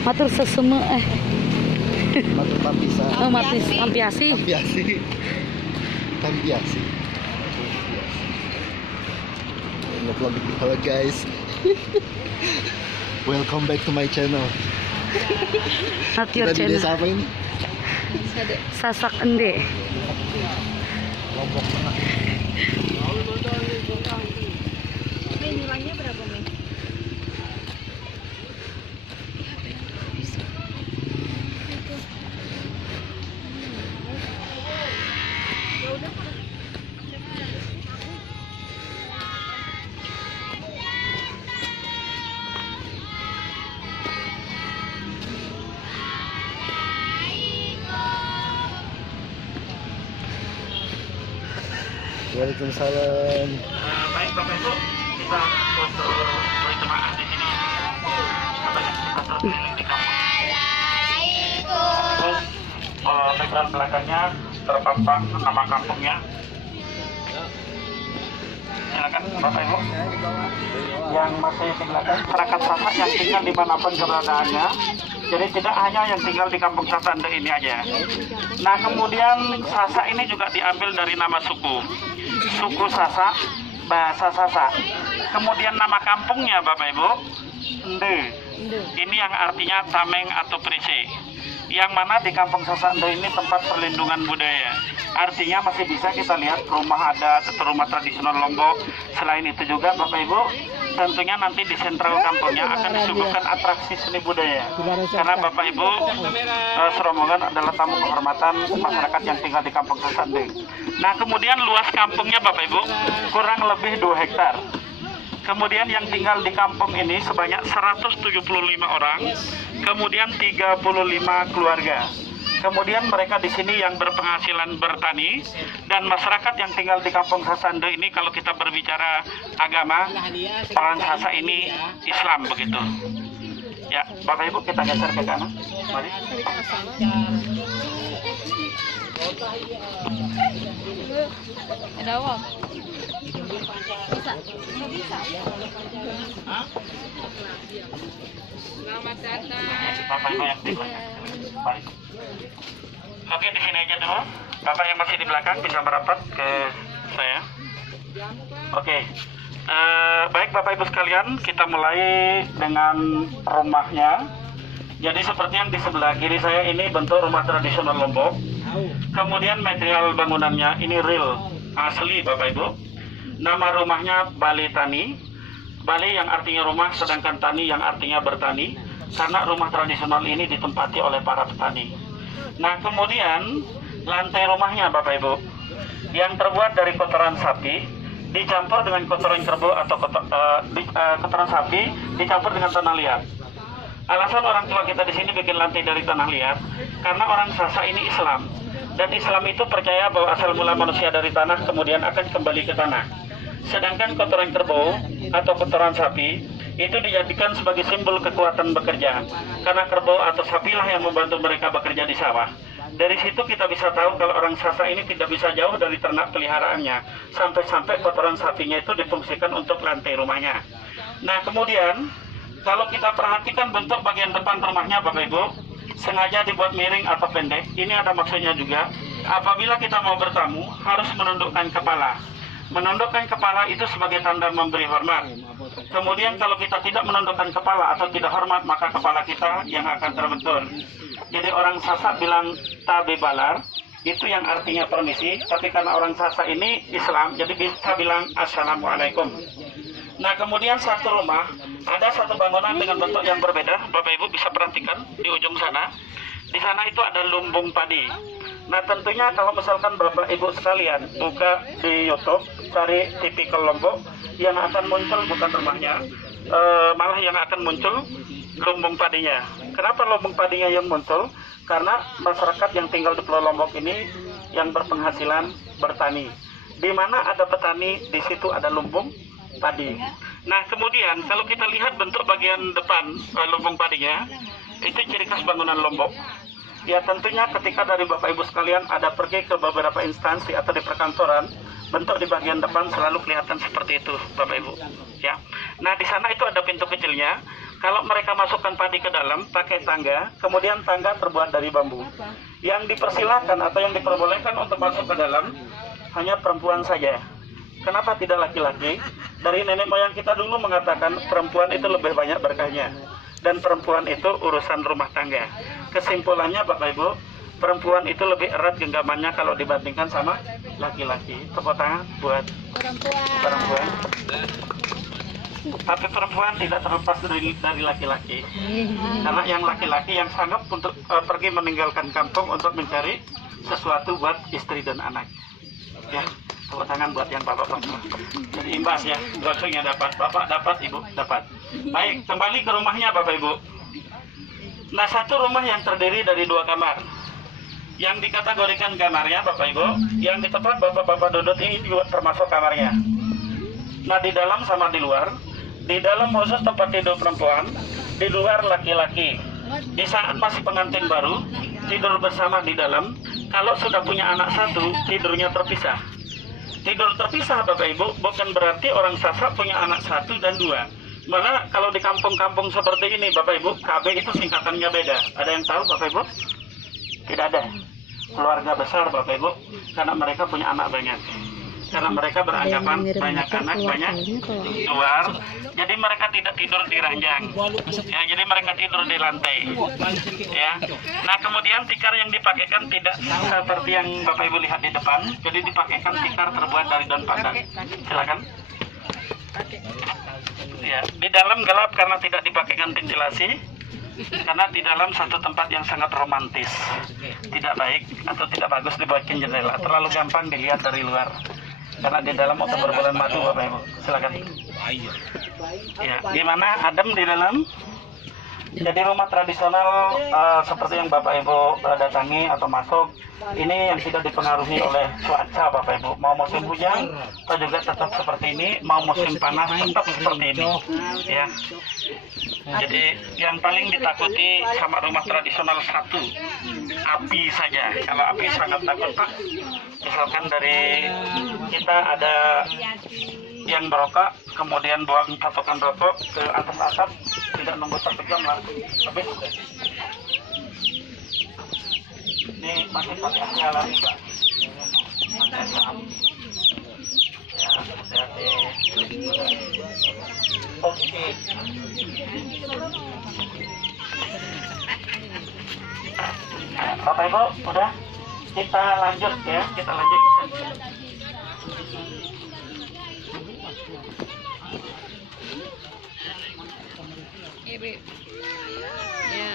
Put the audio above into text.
Matur seseme Matur Tampisa. oh matis ampiasi. Tampiasi. Tampiasi. Halo guys. Welcome back to my channel. Not your Kita di channel. desa apa ini? Sasak Ende. Lombok Tengah. Ini nilainya berapa, Mi? Waalaikumsalam. Baik Bapak Ibu, kita untuk berjemaah di sini. Katanya kita terkeliling di kampung. Terus background belakangnya terpampang nama kampungnya. Silakan Bapak Ibu. Yang masih di belakang masyarakat Sasak yang tinggal dimanapun keberadaannya. Jadi tidak hanya yang tinggal di kampung Sasak Ende ini aja. Nah kemudian Sasak ini juga diambil dari nama suku. Suku Sasak, bahasa Sasak. Kemudian nama kampungnya Bapak Ibu, Ende. Ini yang artinya tameng atau perisai. Yang mana di kampung Sasak Ende ini tempat perlindungan budaya. Artinya masih bisa kita lihat rumah adat atau rumah tradisional Lombok. Selain itu juga Bapak Ibu, tentunya nanti di sentral kampungnya akan disuguhkan atraksi seni budaya. Karena Bapak Ibu, serombongan adalah tamu kehormatan masyarakat yang tinggal di kampung Sasak Ende. Nah kemudian luas kampungnya Bapak Ibu kurang lebih 2 hektar. Kemudian yang tinggal di kampung ini sebanyak 175 orang, kemudian 35 keluarga. Kemudian mereka di sini yang berpenghasilan bertani, dan masyarakat yang tinggal di kampung Sasak Ende ini kalau kita berbicara agama, orang Sasak ini Islam begitu. Ya, Bapak Ibu kita geser ke kanan. Mari. Ada uang? Bisa. Bisa. Selamat datang. Bapak Ibu yang di Mari. Oke, di sini aja dulu. Bapak yang masih di belakang bisa merapat ke saya. Oke. Baik Bapak Ibu sekalian, kita mulai dengan rumahnya. Jadi seperti yang di sebelah kiri saya ini bentuk rumah tradisional Lombok. Kemudian material bangunannya ini real, asli Bapak Ibu. Nama rumahnya Bali Tani. Bali yang artinya rumah, sedangkan Tani yang artinya bertani. Karena rumah tradisional ini ditempati oleh para petani. Nah kemudian lantai rumahnya Bapak Ibu yang terbuat dari kotoran sapi dicampur dengan kotoran kerbau atau kotoran sapi dicampur dengan tanah liat. Alasan orang tua kita di sini bikin lantai dari tanah liat karena orang Sasak ini Islam, dan Islam itu percaya bahwa asal mula manusia dari tanah kemudian akan kembali ke tanah. Sedangkan kotoran kerbau atau kotoran sapi itu dijadikan sebagai simbol kekuatan bekerja, karena kerbau atau sapilah yang membantu mereka bekerja di sawah. Dari situ kita bisa tahu kalau orang Sasak ini tidak bisa jauh dari ternak peliharaannya, sampai-sampai kotoran sapinya itu difungsikan untuk lantai rumahnya. Nah kemudian kalau kita perhatikan bentuk bagian depan rumahnya Bapak Ibu, sengaja dibuat miring atau pendek. Ini ada maksudnya juga, apabila kita mau bertamu harus menundukkan kepala. Menundukkan kepala itu sebagai tanda memberi hormat. Kemudian kalau kita tidak menundukkan kepala atau tidak hormat, maka kepala kita yang akan terbentur. Jadi orang Sasak bilang tabe balar, itu yang artinya permisi. Tapi karena orang Sasak ini Islam, jadi bisa bilang assalamualaikum. Nah kemudian satu rumah, ada satu bangunan dengan bentuk yang berbeda. Bapak Ibu bisa perhatikan di ujung sana. Di sana itu ada lumbung padi. Nah tentunya kalau misalkan Bapak Ibu sekalian buka di YouTube, cari tipikal Lombok, yang akan muncul bukan rumahnya, malah yang akan muncul lumbung padinya. Kenapa lumbung padinya yang muncul? Karena masyarakat yang tinggal di Pulau Lombok ini yang berpenghasilan bertani. Di mana ada petani, di situ ada lumbung padi. Nah kemudian kalau kita lihat bentuk bagian depan lumbung padinya, itu ciri khas bangunan Lombok. Ya tentunya ketika dari Bapak Ibu sekalian ada pergi ke beberapa instansi atau di perkantoran, bentuk di bagian depan selalu kelihatan seperti itu Bapak Ibu. Ya. Nah di sana itu ada pintu kecilnya. Kalau mereka masukkan padi ke dalam pakai tangga, kemudian tangga terbuat dari bambu. Yang dipersilakan atau yang diperbolehkan untuk masuk ke dalam hanya perempuan saja. Kenapa tidak laki-laki? Dari nenek moyang kita dulu mengatakan perempuan itu lebih banyak berkahnya. Dan perempuan itu urusan rumah tangga. Kesimpulannya Bapak Ibu, perempuan itu lebih erat genggamannya kalau dibandingkan sama laki-laki. Tepuk tangan buat perempuan. Tapi perempuan tidak terlepas dari laki-laki. Karena yang laki-laki yang sanggup untuk pergi meninggalkan kampung untuk mencari sesuatu buat istri dan anak. Ya, tepuk tangan buat yang bapak-bapak. Jadi imbas ya, gosongnya dapat, bapak dapat, ibu dapat. Baik, kembali ke rumahnya Bapak Ibu. Nah, satu rumah yang terdiri dari 2 kamar. Yang dikategorikan kamarnya Bapak Ibu, yang di tempat bapak-bapak duduk ini juga termasuk kamarnya. Nah, di dalam sama di luar. Di dalam khusus tempat tidur perempuan, di luar laki-laki. Di saat masih pengantin baru, tidur bersama di dalam. Kalau sudah punya anak satu, tidurnya terpisah. Tidur terpisah Bapak Ibu bukan berarti orang Sasak punya anak 1 dan 2. Malah kalau di kampung-kampung seperti ini Bapak Ibu, KB itu singkatannya beda. Ada yang tahu Bapak Ibu? Tidak ada. Keluarga besar Bapak Ibu, karena mereka punya anak banyak. Karena mereka beranggapan banyak anak, banyak luar. Jadi mereka tidak tidur di ranjang. Ya, jadi mereka tidur di lantai. Ya. Nah, kemudian tikar yang dipakaikan tidak seperti yang Bapak Ibu lihat di depan. Jadi dipakaikan tikar terbuat dari daun pandan. Silakan. Ya, di dalam gelap karena tidak dipakaikan ventilasi. Karena di dalam satu tempat yang sangat romantis. Tidak baik atau tidak bagus dibuatkan jendela. Terlalu gampang dilihat dari luar. Karena di dalam untuk berbulan madu Bapak Ibu. Silakan. Ya, gimana adem di dalam? Jadi rumah tradisional seperti yang Bapak Ibu datangi atau masuk, ini yang tidak dipengaruhi oleh cuaca Bapak Ibu. Mau musim hujan, atau juga tetap seperti ini. Mau musim panas, tetap seperti ini. Ya. Jadi yang paling ditakuti sama rumah tradisional satu, api saja. Kalau api sangat takut Pak. Misalkan dari kita ada yang merokok, kemudian buang patokan rokok ke atas atap, tidak nunggu 1 jam lah, habis. Ini masih pakai api alami Pak. Ya, hati-hati. Oke. Bapak Ibu, udah? Kita lanjut ya, kita lanjut. Ya.